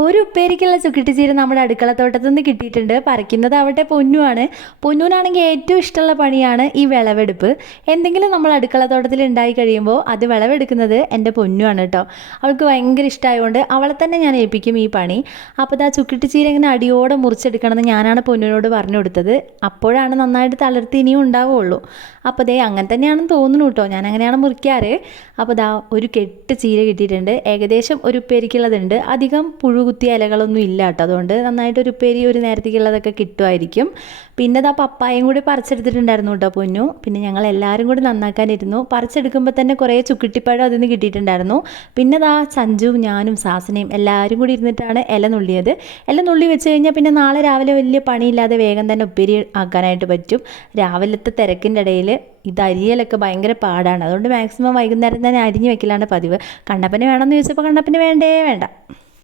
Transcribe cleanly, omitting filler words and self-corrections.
ഒരു ഉപ്പേരിക്കുള്ള ചുക്കിട്ടിച്ചീര നമ്മുടെ അടുക്കളത്തോട്ടത്തു നിന്ന് കിട്ടിയിട്ടുണ്ട്. പറിക്കുന്നതാവട്ടെ പൊന്നുവാണ്. പൊന്നൂനാണെങ്കിൽ ഏറ്റവും ഇഷ്ടമുള്ള പണിയാണ് ഈ വിളവെടുപ്പ്. എന്തെങ്കിലും നമ്മൾ അടുക്കളത്തോട്ടത്തിൽ ഉണ്ടായി കഴിയുമ്പോൾ അത് വിളവെടുക്കുന്നത് എൻ്റെ പൊന്നുവാണ് കേട്ടോ. അവൾക്ക് ഭയങ്കര ഇഷ്ടമായതുകൊണ്ട് അവളെ തന്നെ ഞാൻ ഏൽപ്പിക്കും ഈ പണി. അപ്പോൾ ഇതാ ചുക്കിട്ടിച്ചീര ഇങ്ങനെ അടിയോടെ മുറിച്ചെടുക്കണമെന്ന് ഞാനാണ് പൊന്നിനോട് പറഞ്ഞു കൊടുത്തത്. അപ്പോഴാണ് നന്നായിട്ട് തളർത്തി ഇനിയും ഉണ്ടാവുകയുള്ളൂ. അപ്പോൾ ദേ അങ്ങനെ തന്നെയാണെന്ന് തോന്നുന്നു കേട്ടോ, ഞാൻ അങ്ങനെയാണ് മുറിക്കാറ്. അപ്പോൾ ദാ ഒരു കെട്ട് ചീര കിട്ടിയിട്ടുണ്ട്. ഏകദേശം ഒരു ഉപ്പേരിക്കുള്ളതുണ്ട്. അധികം പുഴുകുത്തിയ ഇലകളൊന്നും ഇല്ല കേട്ടോ, അതുകൊണ്ട് നന്നായിട്ട് ഒരു ഉപ്പേരി ഒരു നേരത്തേക്കുള്ളതൊക്കെ കിട്ടുമായിരിക്കും. പിന്നെ ദാ പപ്പായയും കൂടി പറിച്ചെടുത്തിട്ടുണ്ടായിരുന്നു കേട്ടോ പൊന്നു. പിന്നെ ഞങ്ങൾ എല്ലാവരും കൂടി നന്നാക്കാനിരുന്നു. പറിച്ചെടുക്കുമ്പോൾ തന്നെ കുറേ ചുക്കിട്ടിപ്പഴം അതിൽ നിന്ന് കിട്ടിയിട്ടുണ്ടായിരുന്നു. പിന്നെ ദാ സഞ്ജുവും ഞാനും സാസനയും എല്ലാവരും കൂടി ഇരുന്നിട്ടാണ് ഇല നുള്ളിയത്. ഇല നുള്ളി വെച്ച് കഴിഞ്ഞാൽ പിന്നെ നാളെ രാവിലെ വലിയ പണിയില്ലാതെ വേഗം തന്നെ ഉപ്പേരി ആക്കാനായിട്ട് പറ്റും. രാവിലത്തെ തിരക്കിൻ്റെ ഇടയിൽ ഇത് അരിയലൊക്കെ ഭയങ്കര പാടാണ്. അതുകൊണ്ട് മാക്സിമം വൈകുന്നേരം തന്നെ അരിഞ്ഞ് വെക്കലാണ് പതിവ്. കണ്ണപ്പന് വേണമെന്ന് ചോദിച്ചപ്പോൾ കണ്ണപ്പന് വേണ്ടേ വേണ്ട.